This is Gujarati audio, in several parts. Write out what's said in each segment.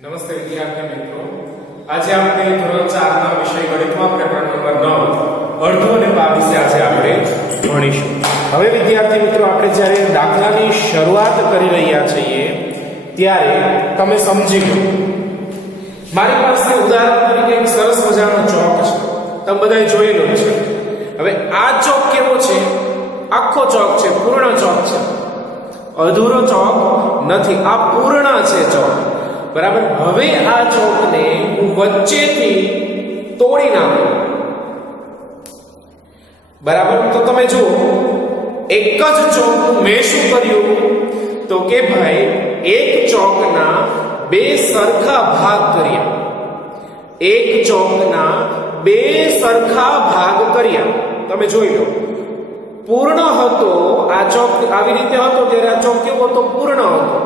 નમસ્તે વિદ્યાર્થી મિત્રો, આજે આપણે ધોરણ 4 ના વિષય ગણિતમાં પ્રકરણ નંબર 9 અડધો અને પા વિશે આજે આપણે ભણીશું. હવે વિદ્યાર્થી મિત્રો, આપણે જ્યારે દાખલાની શરૂઆત કરી રહ્યા છીએ ત્યારે તમે સમજી લો, મારી પાસે ઉદાહરણ તરીકે એક સરસ મજાનો ચોક છે, તમે બધાએ જોયેલો છે. હવે આ ચોક કેવો છે? આખો ચોક છે, પૂર્ણ ચોક છે, અધૂરો ચોક નથી, આ પૂર્ણ છે ચોક. બરાબર. હવે આ ચોકને હું વચ્ચેથી તોડી નાખું. બરાબર. તો તમે જુઓ, એક જ ચોક મેં શું કર્યું તો કે ભાઈ એક ચોકના બે સરખા ભાગ કર્યા. એક ચોકના બે સરખા ભાગ કર્યા. તમે જોઈ લો, પૂર્ણ હતો આ ચોક, આવી રીતે હતો ત્યારે આ ચોક કેવો હતો? પૂર્ણ હતો.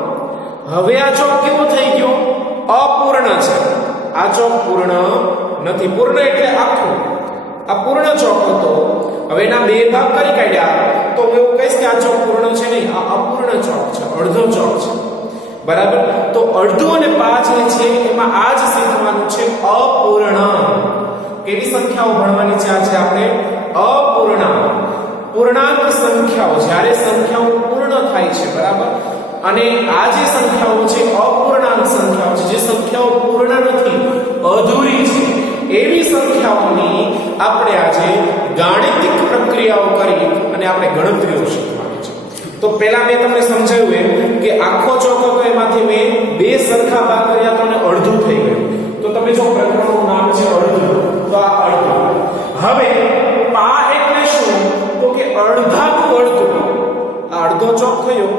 હવે આ ચોક કેવો થઈ ગયો? અપૂર્ણ છે. આ ચોક પૂર્ણ નથી. પૂર્ણ એટલે આખું. આ પૂર્ણ ચોક હતો, હવે એના બે ભાગ કરી કાઢ્યા તો હું એવું કહીશ કે આ ચોક પૂર્ણ છે નહીં, આ અપૂર્ણ ચોક છે, અડધો ચોક છે. બરાબર. તો અડધું અને 5 જે છે એમાં આ જ શીખવાનું છે, અપૂર્ણ. કેવી સંખ્યાઓ ભણવાની છે આજે આપણે? અપૂર્ણાંક. પૂર્ણાંક સંખ્યાઓ, જ્યારે સંખ્યાઓ પૂર્ણ થાય છે, બરાબર, અને આ જે સંખ્યાઓ છે અપૂર્ણાંક સંખ્યાઓ છે, જે સંખ્યાઓ પૂર્ણ નથી, અધૂરી છે, એવી સંખ્યાઓની આપણે આજે ગાણિતિક પ્રક્રિયાઓ કરી અને આપણે ગણતરીઓ શીખવાની છે. તો પહેલા મેં તમને સમજાવ્યું એમ કે આખો ચોક હતો, એમાંથી મેં બે સરખા ભાગ કર્યા તો અડધું થઈ ગયું. તો તમે જો પ્રકરણનું નામ છે અડધું, તો આ અડધું. હવે પા એટલે શું? તો કે અડધાનું અડધું. આ અડધો ચોક થયો,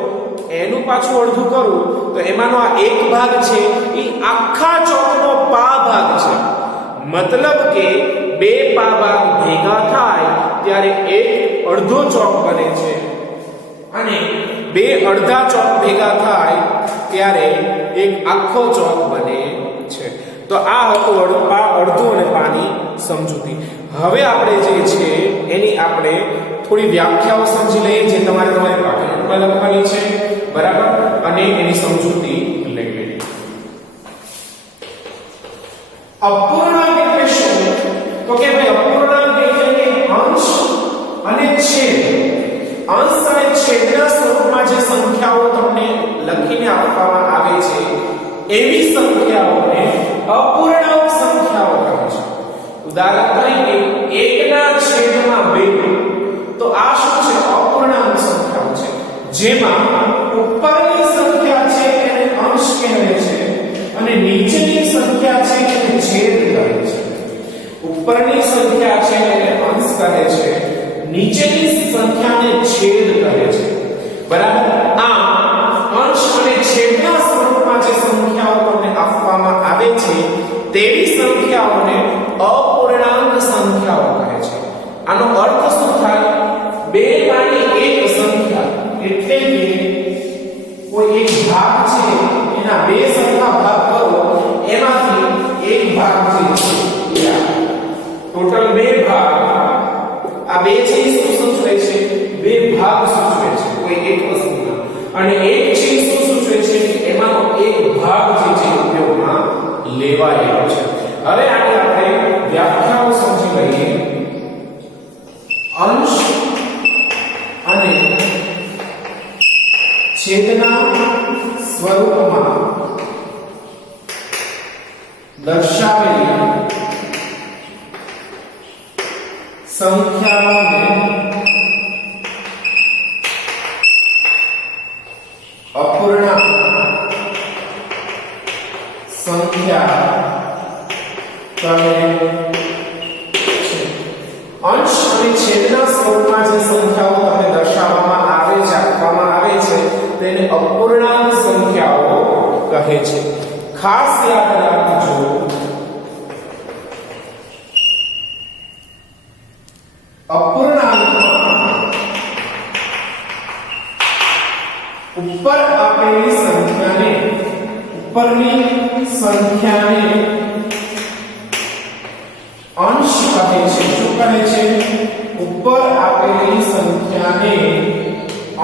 એનું પાછું અડધું કરું તો એમાંનો આ એક ભાગ છે એ આખા ચોકનો પા ભાગ છે. મતલબ કે બે પા ભાગ ભેગા થાય ત્યારે એક અડધો ચોક બને છે, અને બે અડધા ચોક ભેગા થાય ત્યારે એક આખો ચોક બને છે. તો આ હતું અડધું અને પાની સમજૂતી. હવે આપણે જે છે એની આપણે થોડી વ્યાખ્યાઓ સમજી લઈએ, જે તમારી પાઠ્યપુસ્તકમાં લખવાની છે. બરાબર. અને એની સમજૂતી લઈ લઈએ. અપૂર્ણાંક એટલે શું? તો કે ભાઈ અપૂર્ણાંક એટલે કે અંશ અને છેદ. અંશ અને છેદના સ્વરૂપમાં જે સંખ્યાઓ તમને લખીને આપવામાં આવે છે એવી સંખ્યાઓને અપૂર્ણાંક સંખ્યાઓ કહે છે. ઉદાહરણ તરીકે 1/2. તો આ શું છે? અપૂર્ણાંક સંખ્યાઓ છે, જેમાં ઉપરની સંખ્યા છે એને અંશ કહેવાય છે અને નીચેની સંખ્યા છે એને છેદ કહે છે. ઉપરની સંખ્યા છે એને અંશ કહે છે, નીચેની સંખ્યાને છેદ કહે છે. બરાબર. આ અંશ અને છેદના સ્વરૂપમાં જે સંખ્યાઓ તમને આપવામાં આવે છે તેવી સંખ્યાઓને અપૂર્ણાંક સંખ્યાઓ કહે છે. આનો અર્થ શું થાય? બે માંથી એક સંખ્યા એટલે કે કોઈ એક ભાગ છે એના બે સરખા ભાગ કરો, એમાંથી એક ભાગ જે છે ટોટલ બે ભાગ, આ બે છે શું સૂચવે છે? બે ભાગ સૂચવે છે કોઈ એક વસ્તુના, અને એક છે શું સૂચવે છે? એમાંનો એક ભાગ જે છે ઉપયોગમાં લેવાયેલો છે. હવે આની આપણે વ્યાખ્યાઓ સમજી લઈએ. અંશ અને છેદના સ્વરૂપમાં દર્શાવેલી સંખ્યાઓને અપૂર્ણાંક સંખ્યા કહે છે. અંશ અને છેદના સ્વરૂપમાં જે સંખ્યાઓ તમને દર્શાવવામાં આવે છે, આપવામાં આવે છે, તેને અપૂર્ણાંક સંખ્યાઓ કહે છે. ખાસ યાદ રાખજો, અપૂર્ણાંકમાં ઉપર આપેલી સંખ્યાને, ઉપરની સંખ્યાને અંશ કહે છે. શું કહે છે? ઉપર આપેલી સંખ્યાને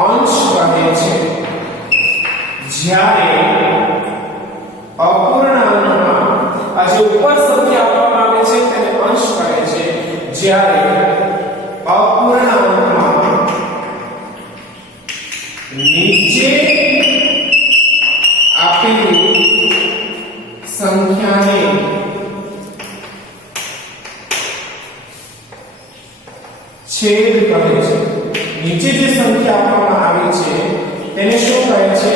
અંશ કહે છે. જ્યારે અપૂર્ણાંક જ્યારે અપૂર્ણાંકમાં નીચે આપેલી સંખ્યાને છેદ કહે છે. નીચે જે સંખ્યા આપવામાં આવી છે તેને શું કહે છે?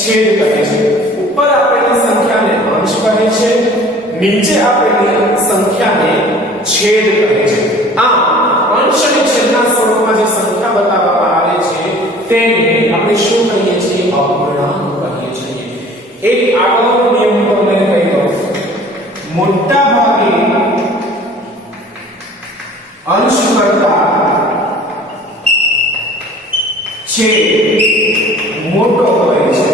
છેદ કહે છે. ઉપર આપેલી સંખ્યાને અંશ કહે છે, નીચે આપેલી સંખ્યાને છેદ કહે છે. આ અંશ અને છેદના સ્વરૂપમાં જે સંખ્યા બતાવવામાં આવે છે તેને આપણે શું કહીએ છીએ? અપૂર્ણાંક કહીએ છીએ. એક આગળનો નિયમ તમને કહી દઉં. મોટા ભાગે અંશ કરતા છેદ મોટો હોય છે.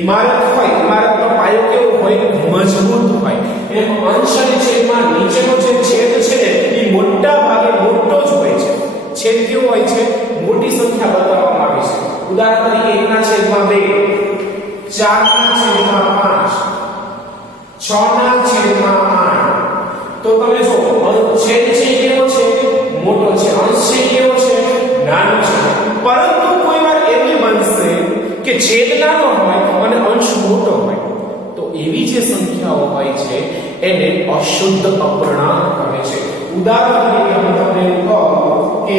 ઇમારતનો પાયો કેવો હોય? મજબૂત હોય. એમ અંશ અને છેદમાં નીચેનો જે છેદ છે ને એ મોટા ભાગે મોટો જ હોય છે. છેદ કેવો હોય છે? મોટી સંખ્યા બતાવવામાં આવી છે. ઉદાહરણ તરીકે 1 ના છેદમાં 2, 4 ના છેદમાં 5, 6 ના છેદમાં 8. તો તમે જો છેદ છે કેવો છે? મોટો છે. અંશ છે કેવો છે? નાનો છે. પરંતુ કોઈ વાર એવી બનશે કે છેદ નાનો હોય અને અંશ મોટો હોય, તો એવી જે સંખ્યાઓ હોય છે એને અશુદ્ધ અપૂર્ણાંક કહે છે. ઉદાહરણ તરીકે હું તમને કહું કે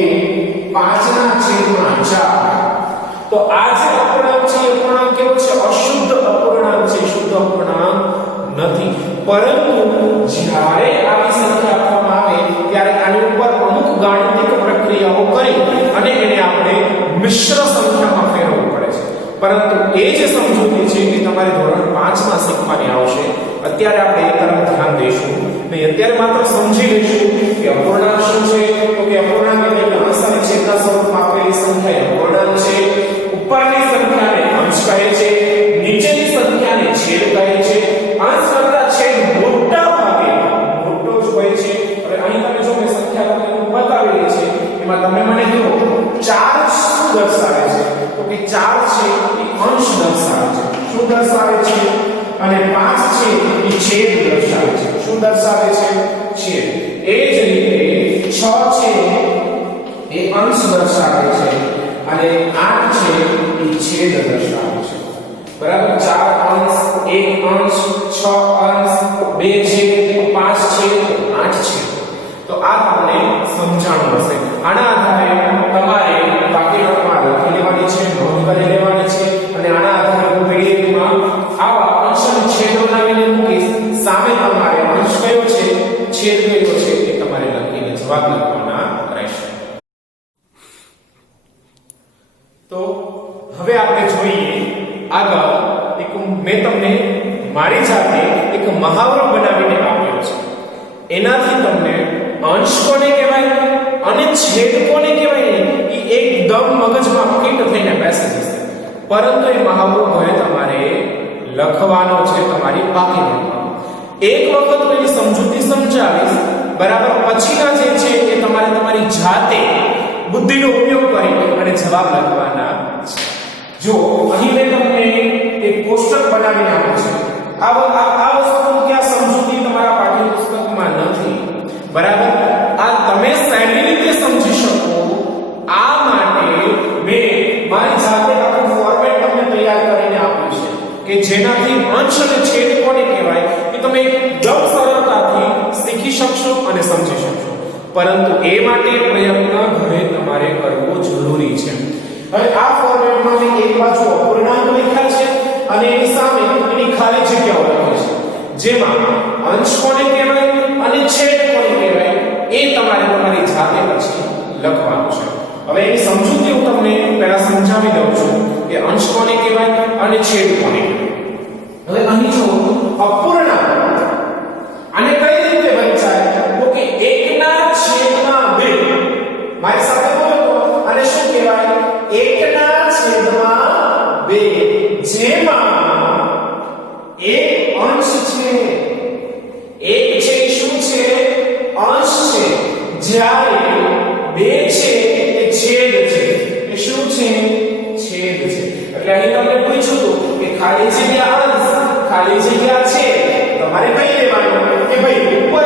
5 ના છેદમાં 4. તો આ જે અપૂર્ણાંક છે એ અપૂર્ણાંક કેવો છે? અશુદ્ધ અપૂર્ણાંક છે. શુદ્ધ અપૂર્ણાંક નથી. પરંતુ જ્યારે આવી સંખ્યા આપવામાં આવે ત્યારે આની ઉપર અમુક ગાણિતિક પ્રક્રિયાઓ કરી અને એને આપણે મિશ્ર સંખ્યામાં ફેરવવું પડે છે. પરંતુ એ જે સમજૂતી છે કે તમારે ધોરણ 5 માં શીખવાની આવશે. અત્યારે આપણે એ તરફ ધ્યાન દઈશું નહીં. અત્યારે માત્ર સમજી લઈશું કે અપૂર્ણાંક શું છે. તો કે અપૂર્ણાંક એટલે અંશ અને છેદના સ્વરૂપમાં આપેલી સંખ્યા અપૂર્ણાંક છે. ઉપરની સંખ્યાને અંશ કહે છે, નીચેની સંખ્યાને છેદ કહે છે. અંશ કરતા છેદ મોટા ભાગે મોટો જ હોય છે. હવે અહીં તમે જો મેં સંખ્યા તમને બતાવેલી છે એમાં તમે મને કહો 4 શું દર્શાવે છે? તો કે 4 છે એ અંશ દર્શાવે છે. શું દર્શાવે છે? અને 5 છે એ છેદ દર્શાવે છે. શું દર્શાવે છે? છેદ. એ જ રીતે 6 છે એ અંશ દર્શાવે છે અને 8 છે એ છેદ દર્શાવે છે. બરાબર? 4 અંશ, 1 અંશ, 6 અંશ, 2 છેદ, 5 છેદ, 8 છેદ. તો આ તમને સમજાણું હશે. આના આધારે તમારે બાકી નોટમાં લખી લેવાની છે, નોંધ કરી લેવાની છે અને આના આધારે હું પીડીએફમાં આવા અંશ અને છેદ બનાવીને મૂકીશ. સામે તમારે અંશ કયો છે, છેદ કયો છે એ તમારે લખીને જવાબ લખવાના રહેશે. તો હવે આપણે જોઈએ આગળ. મેં તમને મારી જાતે એક મહાવરો બનાવીને આપ્યો છે. એનાથી તમને અંશ કોને કહેવાય અને છેદ કોને કહેવાય એ એકદમ મગજમાં ફિટ થઈને બેસી જશે. પરંતુ એ મહાવરો ઘરે તમારે લખવાનો છે, તમારી બાકી નોટમાં. એક વખત હું એની સમજૂતી સમજાવીશ, બરાબર? પછીના જે છે એ તમારે તમારી જાતે બુદ્ધિનો ઉપયોગ કરી અને જવાબ લખવાના છે. જો અહીં મેં તમને એક કોષ્ટક બનાવીને આપ્યું છે. આ વસ્તુ કે આ સમજૂતી તમારા પાઠ્યપુસ્તકમાં નથી, બરાબર? આ તમે સારી રીતે સમજી શકો આ માટે મેં મારી જાતે આખું ફોર્મેટ તમને તૈયાર કરીને આપ્યું છે કે જેનાથી અંશ અને છેદ કોને કહેવાય કે તમે એકદમ સરળતાથી શીખી શકશો અને સમજી શકશો. પરંતુ એ માટે પ્રયત્ન ઘરે તમારે કરવો જરૂરી છે. હવે આ ફોર્મેટમાં મેં એક બાજુ અપૂર્ણાંક લખ્યા છે અને એની સામે એની ખાલી જગ્યાઓ લખી છે, જેમાં અંશ કોને કહેવાય અને છેદ કોને કહેવાય એ તમારે તમારી જાતે પછી લખવાનું છે. હવે એની સમજૂતી હું તમને પહેલા સમજાવી દઉં છું કે અંશ કોને કહેવાય અને છેદ કોને કહેવાય. હવે અહીં જો અપૂર્ણાંક આને કઈ રીતે વહેંચાય તો કે 1 ના છેદમાં 2. મારી સાથે બોલો તો આને શું કહેવાય? 1 ના છેદમાં 2, જેમાં એક અંશ છે. એક છે શું છે? અંશ છે. જ્યારે 2 છે એ છેદ છે. એ શું છે? છેદ છે. એટલે અહીં તમને પૂછ્યું હતું કે ખાલી જગ્યા અંશ, ખાલી જગ્યા છે, તમારે કઈ લેવાનું કે ભાઈ ઉપર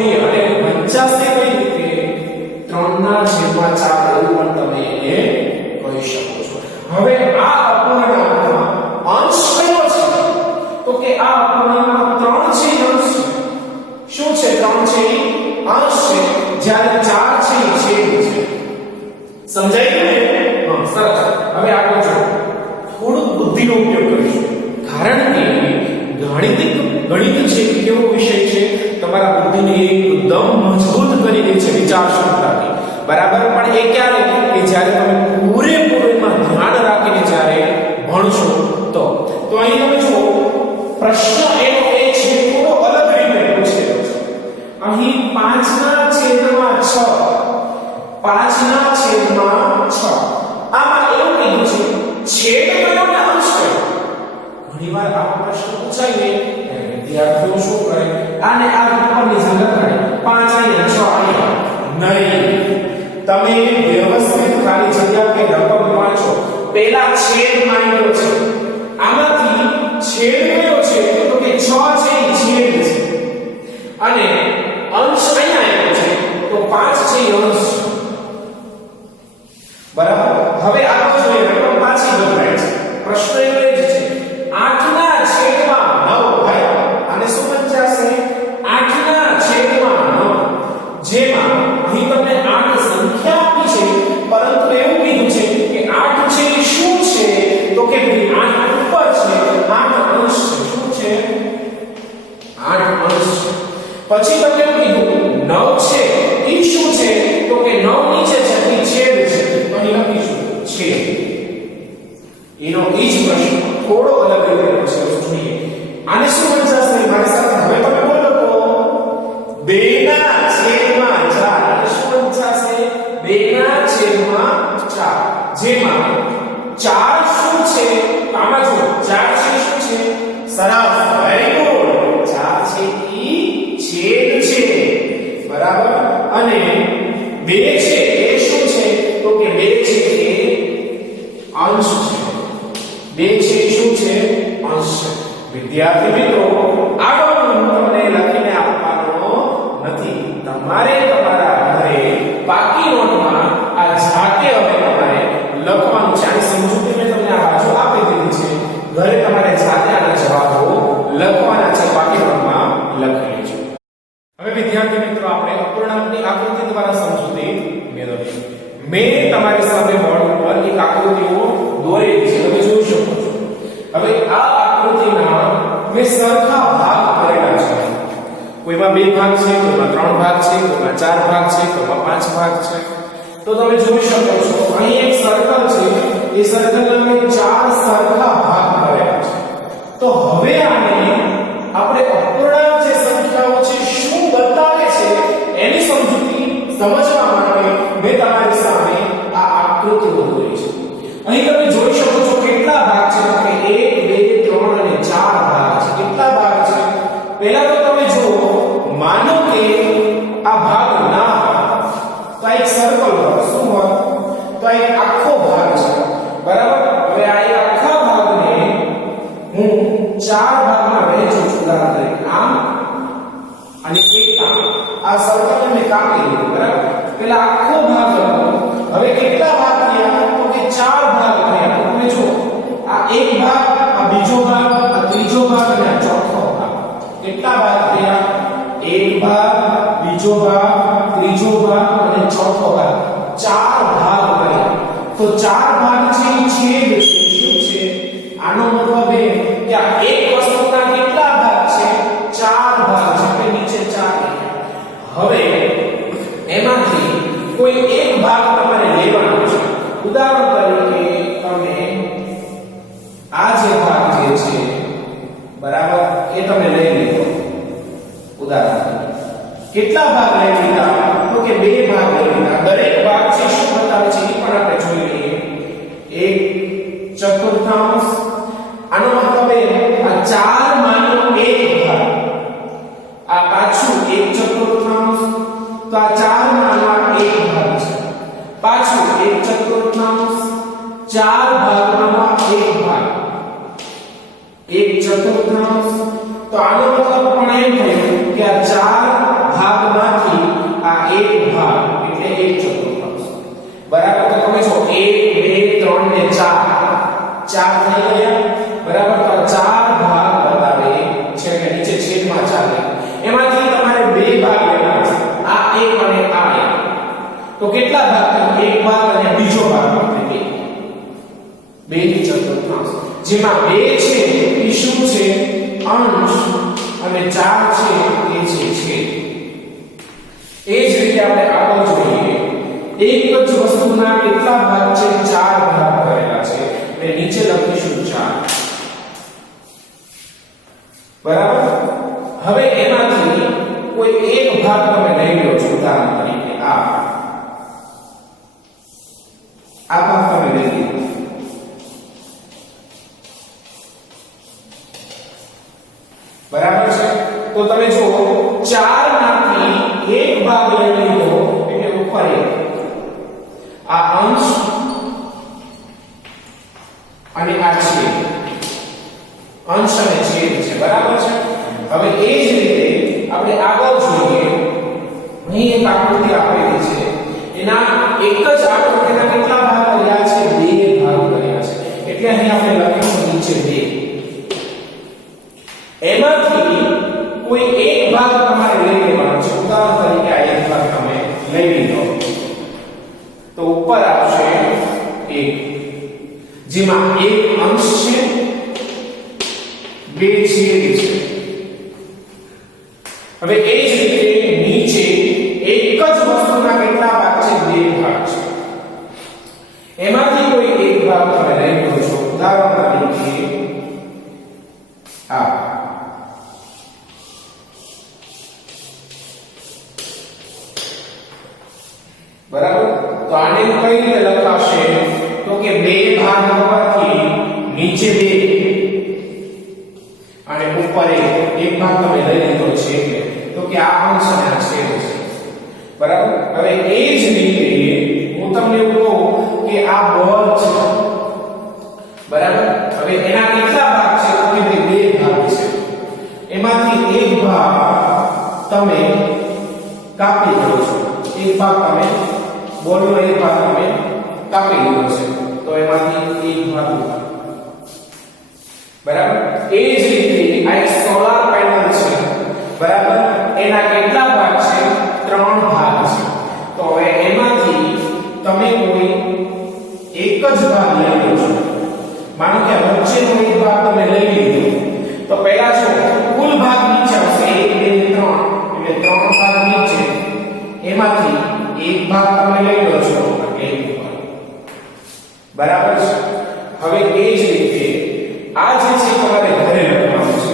જોઈએ અને વંચાશે કઈ રીતે 3/4 એવું પણ તમે એને કહી શકો છો. હવે આ અપૂર્ણાંકમાં અંશ કયો છે? તો કે આ અપૂર્ણાંકમાં 3 છે અંશ છે. શું છે? 3 છે અંશ છે, જ્યારે 4 છે એ છેદ છે. સમજાઈ ગયું ને? હા, સરસ. હવે આગળ જો થોડું બુદ્ધિનો ઉપયોગ કરીશું, કારણ કે ગણિત છે કેવો વિષય છે, તમારા બુદ્ધિને એકદમ મજબૂત કરી દે છે વિચાર ક્ષમતાથી. બરાબર? પણ એ ક્યારે કે જ્યારે તમે પૂરેપૂરું ધ્યાન રાખીને જ્યારે ભણશો તો અહીં તમે જુઓ પ્રશ્ન એનો એ છે થોડો અલગ રીતે પૂછેલો છે. અહીં 5/6 5/6 આમાં એવું કીધું છે છેદ કયો ને અંશ કયો. ઘણીવાર આ પ્રશ્ન પૂછાય ને વિદ્યાર્થીઓ શું કરે, આને આ ઉપરની જેમ લખાય 5 અહીંયા 6 અહીંયા નહીં. તમે વ્યવસ્થિત ખાલી જગ્યા કે રકમ વાંચો. પહેલા છેદ માંગ્યો છે, આમાંથી છેદ કયો છે? તો કે 6 છે એ છેદ છે અને અંશ અહીંયા આવ્યો છે તો 5 છે એ અંશ છે. બરાબર? હવે આગળ જોઈએ, રકમ પાછી બદલાય છે. પ્રશ્ન એવો જ છે 8/9 ભાઈ આને શું વંચાશે? 8/9 જેમાં અહીં તમને 8 સંખ્યા આપી છે, પરંતુ એવું કીધું છે કે 8 છે એ શું છે? તો કે ભાઈ 8 ઉપર છે, 8 અંશ છે. શું છે? 8 અંશ છે. પછી તમને એવું કીધું 9 છે એ શું છે? તો કે 9 નીચે છે એ છેદ છે, તો અહીં લખીશું છેદ. એનો એ જ પ્રશ્ન થોડો અલગ રીતે પૂછ્યો જોઈએ. આને શું વંચાશે? મારી સાથે હવે તમે બોલો તો 2/4. આને શું વંચાશે? 2/4 જેમાં 4 શું છે? આમાં જો 4 છે શું છે? સરસ, વેરી ગુડ. 4 છે ઈ છેદ છે. બરાબર? અને 2 છે એ શું છે? તો કે 2 છે એ અંશ છે. 2 છે શું છે? અંશ છે. વિદ્યાર્થી મિત્રો, આગળ હું તમને લખીને આપવાનો નથી. તમારે તમારા ઘરે પાકી નોટમાં આ જાતે હવે તમારે લખવાનું છે. આની સમજૂતી મેં તમને આ બાજુ આપી દીધી છે. ઘરે તમારે જાતે આના જવાબો લખવાના છે, પાકી નોટમાં લખેલી છે. હવે વિદ્યાર્થી મિત્રો, આપણે અપૂર્ણાંકની આકૃતિ દ્વારા સમજૂતી મેળવી. મેં તમારી સામે બોર્ડ ઉપર એક આકૃતિઓ દોરેલી છે, તમે જોઈ શકો છો. હવે આ આકૃતિના મેં સરખા ભાગ કરેલા છે. કોઈમાં 2 ભાગ છે, કોઈમાં 3 ભાગ છે, કોઈમાં 4 ભાગ છે, કોઈમાં 5 ભાગ છે. તો તમે જોઈ શકો છો અહીં એક સર્કલ છે, એ સર્કલના મેં 4 સરખા ભાગ કરેલા છે. તો હવે આને આપણે અપૂર્ણાંક જે સંખ્યાઓ છે શું બતાવે છે એની સમજૂતી સમજવા માટે મેં તમારી સામે આ આકૃતિઓ દોરી છે. અહીં તમે જોઈ શકો છો કેટલા ભાગ છે? તો કે 1 2 3 અને 4 ભાગ છે. કેટલા ભાગ છે? પહેલા તો તમે જુઓ, માનો કે આ ભાગ ના તો એક સર્કલ હોય, શું હોય? તો એક આખો ભાગ છે. બરાબર? હવે આ એક આખા ભાગને હું 4 ભાગમાં વહેંચું છું. ઉદાહરણ તરીકે આમ અને એક આમ. આ સર્કલને મેં કાપી લીધું. બરાબર? પહેલા આખો ભાગ હતો, હવે કેટલા ભાગ થયા? તો કે 4 ભાગ થયા. તમે જો આ એક ભાગ, આ બીજો ભાગ, આ ત્રીજો ભાગ અને આ ચોથો ભાગ. કેટલા ભાગ થયા? એક ભાગ, બીજો ભાગ, ત્રીજો ભાગ અને ચોથો ભાગ. 4 ભાગ થયા. તો 4 ભાગ છે એ છેદ છે. શું છે? આનો મતલબ એ કે આ એક વસ્તુના કેટલા ભાગ છે? 4 ભાગ છે. કે નીચે 4. હવે એમાંથી કોઈ એક ભાગ તમારે લેવાનો છે. ઉદાહરણ તરીકે તમે આ જે ભાગ જે છે, બરાબર, એ તમે લઈ લીધો. ઉદાહરણ કેટલા ભાગ લઈ લીધા? તો કે 2 ભાગ લઈ લીધા. દરેક ભાગ છે શું બતાવે છે એ પણ આપણે જોઈ લઈએ. 1/4. આનો મતલબ એ આ 4 માનો 1 ભાગ, આ પાછું 1/4. તો આ 4 માનો 1 ભાગ છે. પાછું 1/4. 4 ભાગમાંનો 1 ભાગ 1/4. તો આનો મતલબ પણ એમ થયું કે આ 4 ભાગનો જેમાં 2 છે એ શું છે અંશ અને 4 છે એ છે છેદ. એ જ રીતે આપણે આગળ જોઈએ એક જ વસ્તુના કેટલા ભાગ છે 4 ભાગ કરેલા છે એટલે નીચે લખીશું 4. બરાબર. હવે એમાંથી કોઈ એક ભાગ તમે લઈ લો છો ઉદાહરણ તરીકે આ ભાગ તમે લઈ લો. બરાબર છે. તો તમે જો 4 માંથી એક ભાગ લઈ લીધો એટલે ઉપર એક આ અંશ અને આ છેદ અંશ અને છેદ છે. બરાબર છે. હવે એ જ રીતે આપણે આગળ જોઈએ અહીં એક આકૃતિ આપેલી છે એના એક જ આકૃતિના કેટલા ભાગ કર્યા છે 2 ભાગ કર્યા છે એટલે અહીં આપણે લખીશું નીચે 2. એમાંથી કોઈ એક ભાગ તમારે લઈ લેવાનો છે. ઉદાહરણ તરીકે આ એક ભાગ તમે લઈ લીધો તો ઉપર આવશે 1 જેમાં એક અંશ છે 2 છેદ છે. હવે એ જ રીતે નીચે એક જ વસ્તુના કેટલા ભાગ છે 2 ભાગ છે એમાંથી કોઈ એક ભાગ તમે લઈ લો છો. ઉદાહરણ તરીકે આ બરાબર. તો આને કઈ રીતે લખાશે તો કે 2 ભાગ હોવાથી નીચે 2 અને ઉપર એક ભાગ તમે લઈ લીધો છે તો કે આ અંશ અને આ છેદ છે. બરાબર. હવે એ જ રીતે હું તમને એવું કહું કે આ બળ છે. બરાબર. હવે એના કેટલા ભાગ છે તો કે 2 ભાગ છે એમાંથી એક ભાગ તમે કાપી દો છો. એક ભાગ તમે બોલનો એક ભાગ તમે કાપી લીધો છે તો એમાંથી એક ભાગ ઉપર. બરાબર. એ જ રીતે આ એક સોલાર પેનલ છે. બરાબર. એના કેટલા ભાગ છે 3 ભાગ છે તો હવે એમાંથી તમે કોઈ એક જ ભાગ લઈ લો છો. માનો કે વચ્ચેનો એક ભાગ તમે લઈ લીધો તો પહેલા જો કુલ ભાગ નીચે આવશે 1 2 3 એટલે 3 ભાગ નીચે એમાંથી એક ભાગ તમે લઈ લો છો એટલે એક ઉપર. બરાબર છે. હવે એ જ રીતે આ જે છે તમારે ઘરે લખવાનું છે.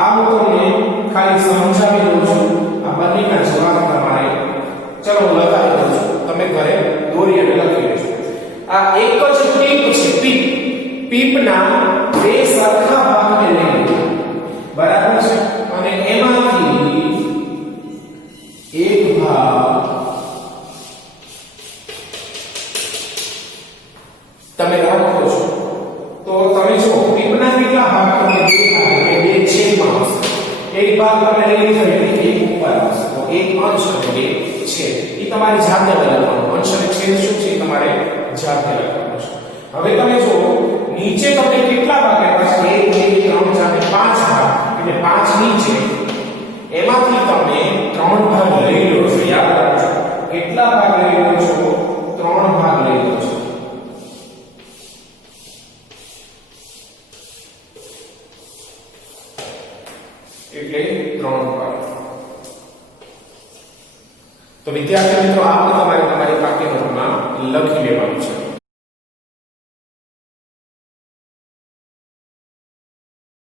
આ હું તમને ખાલી સમજાવી દઉં છું. આ બંનેના જવાબ તમારે ચલો હું લખાવી દઉં છું તમે ઘરે દોરી અને લખી લેજો. આ એક જ ટીપ છે ટીપ. ટીપના 2 સરખા ભાગને લઈ લો. બરાબર છે. અને એમાંથી એક ભાગ તમે રાખો છો તો તમે જો ટીપના કેટલા ભાગ તમે 2 છેદમાં આવશે. એક ભાગ તમે લઈ લીધો એટલે એક ઉપર આવશે તો એક અંશ અને 2 છેદ. એ તમારી જાતે લખવાનું. અંશ અને છેદ શું છે તમારે જાતે લખવાનું છે. હવે તમે જો નીચે તમને કેટલા ભાગ આપ્યા છે 1 2 3 4 5 ભાગ એટલે 5 નીચે એમાંથી તમે 3 ભાગ લઈ લો છો. યાદ રાખજો કેટલા ભાગ લઈ લો છો 3 ભાગ લઈ લો છો. એટલે 3 ભાગ. તો વિદ્યાર્થી મિત્રો આ તમારી પાઠ્યક્રમમાં લખી લેવાનું છે.